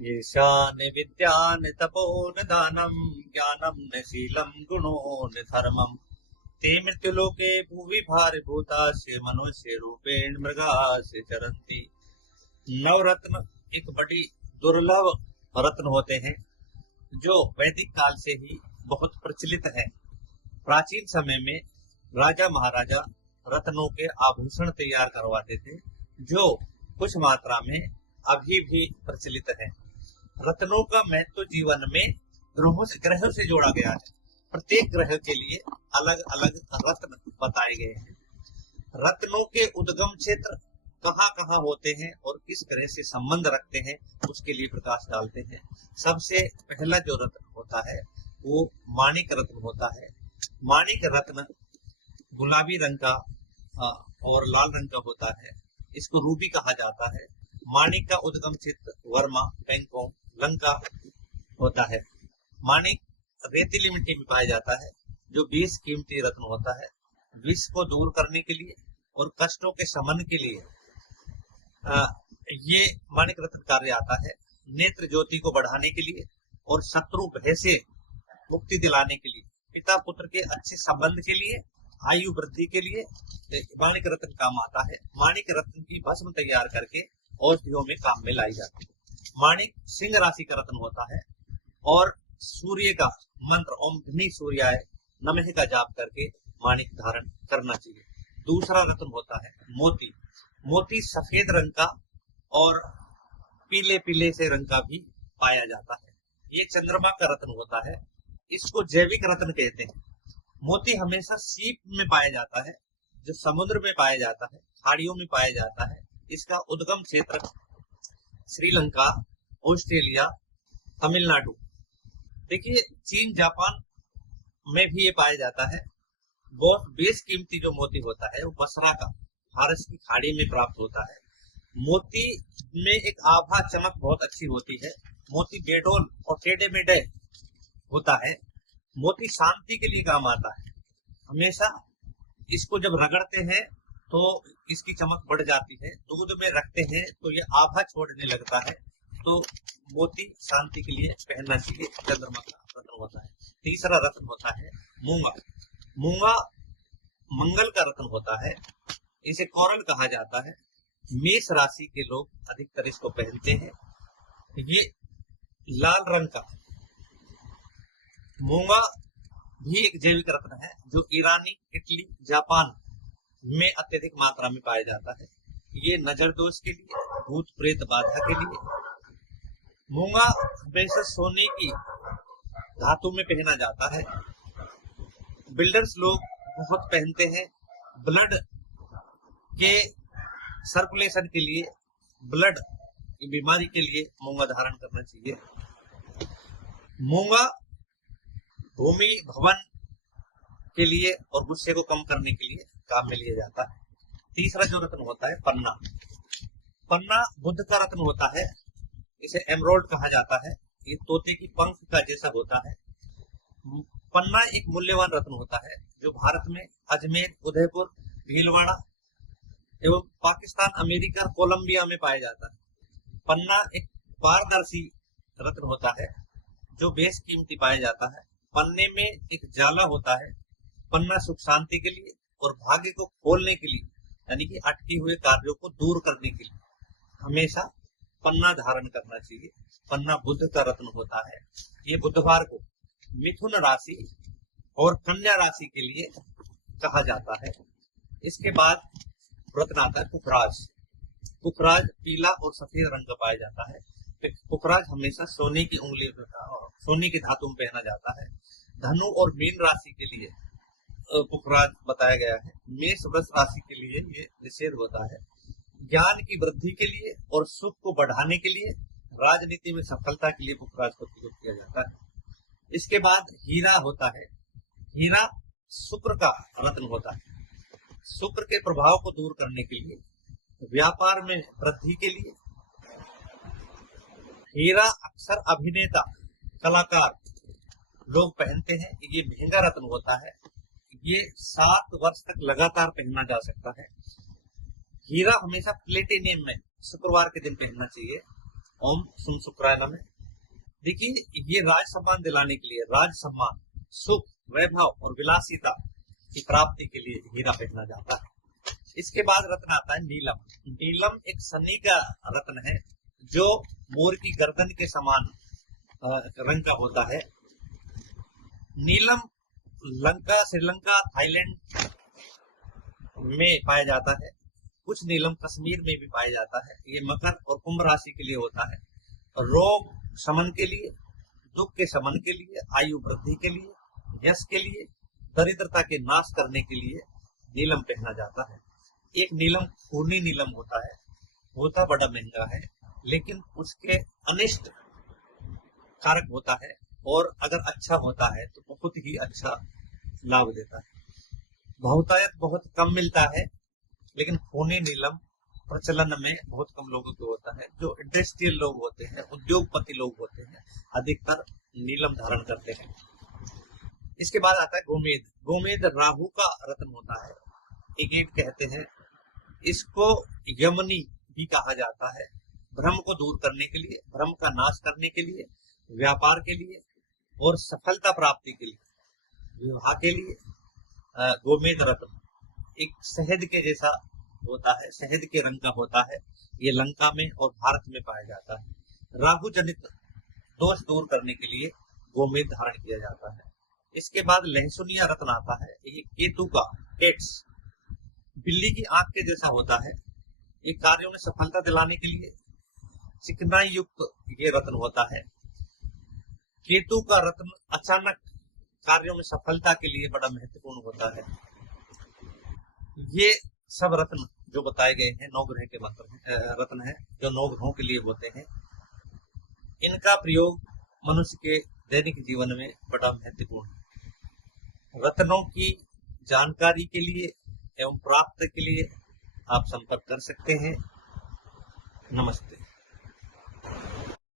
ईशान विद्यान तपोन दानम ज्ञानम न शीलम गुणो न धर्मम ते मृत्युलोके भुवि भारि भूतास्य मनुष्य रूपेण मृगास्य चरन्ति। नवरत्न एक बड़ी दुर्लभ रत्न होते हैं जो वैदिक काल से ही बहुत प्रचलित है। प्राचीन समय में राजा महाराजा रत्नों के आभूषण तैयार करवाते थे जो कुछ मात्रा में अभी भी प्रचलित है। रत्नों का महत्व जीवन में ग्रहों से जोड़ा गया है। प्रत्येक ग्रह के लिए अलग अलग रत्न बताए गए हैं। रत्नों के उद्गम क्षेत्र कहाँ कहाँ होते हैं और किस ग्रह से संबंध रखते हैं उसके लिए प्रकाश डालते हैं। सबसे पहला जो रत्न होता है वो माणिक रत्न होता है। माणिक रत्न गुलाबी रंग का और लाल रंग का होता है। इसको रूबी कहा जाता है। माणिक का उद्गम क्षेत्र वर्मा, बैंकॉक, लंका होता है। माणिक रेतीली मिट्टी में पाया जाता है जो बेस कीमती रत्न होता है। विष को दूर करने के लिए और कष्टों के शमन के लिए ये माणिक रत्न कार्य आता है। नेत्र ज्योति को बढ़ाने के लिए और शत्रु भय से मुक्ति दिलाने के लिए, पिता पुत्र के अच्छे संबंध के लिए, आयु वृद्धि के लिए माणिक रत्न काम आता है। माणिक रत्न की भस्म तैयार करके औषधियों में काम में लाई जाती है। माणिक सिंह राशि का रत्न होता है और सूर्य का मंत्र ओम धनी सूर्याय नमः का जाप करके माणिक धारण करना चाहिए। दूसरा रत्न होता है मोती। मोती सफेद रंग का और पीले पीले से रंग का भी पाया जाता है। ये चंद्रमा का रत्न होता है। इसको जैविक रत्न कहते हैं। मोती हमेशा सीप में पाया जाता है जो समुद्र में पाया जाता है, खाड़ियों में पाया जाता है। इसका उद्गम क्षेत्र श्रीलंका, ऑस्ट्रेलिया, तमिलनाडु। देखिए चीन, जापान में भी ये पाया जाता है। बहुत बेस कीमती जो मोती होता है वो बसरा का फारस की खाड़ी में प्राप्त होता है। मोती में एक आभा चमक बहुत अच्छी होती है। मोती बेडोल और टेढ़े मेढ़े होता है। मोती शांति के लिए काम आता है। हमेशा इसको जब रगड़ते हैं तो इसकी चमक बढ़ जाती है। दूध में रखते हैं तो ये आभा छोड़ने लगता है। तो मोती शांति के लिए पहनना चाहिए। चंद्रमा का रत्न होता है। तीसरा रत्न होता है मूंगा। मूंगा मंगल का रत्न होता है। इसे कोरल कहा जाता है। मेष राशि के लोग अधिकतर इसको पहनते हैं। ये लाल रंग का मूंगा भी एक जैविक रत्न है जो ईरानी, इटली, जापान में अत्यधिक मात्रा में पाया जाता है। ये नजर दोष के लिए, भूत प्रेत बाधा के लिए। मूंगा हमेशा सोने की धातु में पहना जाता है। बिल्डर्स लोग बहुत पहनते हैं। ब्लड के सर्कुलेशन के लिए, ब्लड की बीमारी के लिए मूंगा धारण करना चाहिए। मूंगा भूमि भवन के लिए और गुस्से को कम करने के लिए काम में लिया जाता है। तीसरा जो रत्न होता है पन्ना। पन्ना बुद्ध का रत्न होता है। इसे एमरोल्ड कहा जाता है। ये तोते की पंख का जैसा होता है। पन्ना एक मूल्यवान रत्न होता है जो भारत में अजमेर, उदयपुर, भीलवाड़ा एवं पाकिस्तान, अमेरिका, कोलंबिया में पाया जाता है। पन्ना एक पारदर्शी रत्न होता है जो बेस कीमती पाया जाता है। पन्ने में एक जाला होता है। पन्ना सुख शांति के लिए और भाग्य को खोलने के लिए, यानी कि अटके हुए कार्यों को दूर करने के लिए हमेशा पन्ना धारण करना चाहिए। पन्ना बुद्ध का रत्न होता है। ये बुधवार को मिथुन राशि और कन्या राशि के लिए कहा जाता है। इसके बाद रत्न आता है पुखराज। पुखराज पीला और सफेद रंग का पाया जाता है। पुखराज हमेशा सोने की उंगली, सोने की धातु में पहना जाता है। धनु और मीन राशि के लिए पुखराज बताया गया है। मेष वृष राशि के लिए ये निषेध होता है। ज्ञान की वृद्धि के लिए और सुख को बढ़ाने के लिए, राजनीति में सफलता के लिए पुखराज को प्रयोग किया जाता है। इसके बाद हीरा होता है। हीरा शुक्र का रत्न होता है। शुक्र के प्रभाव को दूर करने के लिए, व्यापार में वृद्धि के लिए। हीरा अक्सर अभिनेता, कलाकार लोग पहनते हैं। ये महंगा रत्न होता है। ये 7 वर्ष तक लगातार पहना जा सकता है। हीरा हमेशा प्लेटिनियम में शुक्रवार के दिन पहनना चाहिए। ओम सुम शुक्राय नमः। देखिए, ये राज सम्मान दिलाने के लिए, राज सम्मान, सुख, वैभव और विलासिता की प्राप्ति के लिए हीरा पहना जाता है। इसके बाद रत्न आता है नीलम। नीलम एक सनी का रत्न है जो मोर की गर्दन के समान रंग का होता है। नीलम लंका, श्रीलंका, थाईलैंड में पाया जाता है। कुछ नीलम कश्मीर में भी पाया जाता है। ये मकर और कुंभ राशि के लिए होता है। रोग शमन के लिए, दुख के शमन के लिए, आयु वृद्धि के लिए, यश के लिए, दरिद्रता के नाश करने के लिए नीलम पहना जाता है। एक नीलम खूनी नीलम होता है, होता बड़ा महंगा है, लेकिन उसके अनिष्ट कारक होता है और अगर अच्छा होता है तो बहुत ही अच्छा लाभ देता है। बहुतायत बहुत कम मिलता है, लेकिन खूनी नीलम प्रचलन में बहुत कम लोगों को होता है। जो इंडस्ट्रियल लोग होते हैं, उद्योगपति लोग होते हैं, अधिकतर नीलम धारण करते हैं। इसके बाद आता है गोमेद। गोमेद राहु का रत्न होता है, एगेट कहते हैं इसको, यमनी भी कहा जाता है। भ्रम को दूर करने के लिए, भ्रम का नाश करने के लिए, व्यापार के लिए और सफलता प्राप्ति के लिए, विवाह के लिए गोमेद रत्न एक शहद के जैसा होता है, शहद के रंग का होता है। ये लंका में और भारत में पाया जाता है। राहु जनित दोष दूर करने के लिए गोमेद धारण किया जाता है। इसके बाद लहसुनिया रत्न आता है। ये केतु का, केट्स, बिल्ली की आंख के जैसा होता है। ये कार्यों में सफलता दिलाने के लिए चिकनाई युक्त ये रत्न होता है। केतु का रत्न अचानक कार्यों में सफलता के लिए बड़ा महत्वपूर्ण होता है। ये सब रत्न जो बताए गए हैं 9 ग्रह के रत्न है, जो 9 ग्रहों के लिए होते हैं। इनका प्रयोग मनुष्य के दैनिक जीवन में बड़ा महत्वपूर्ण है। रत्नों की जानकारी के लिए एवं प्राप्त के लिए आप संपर्क कर सकते हैं। नमस्ते।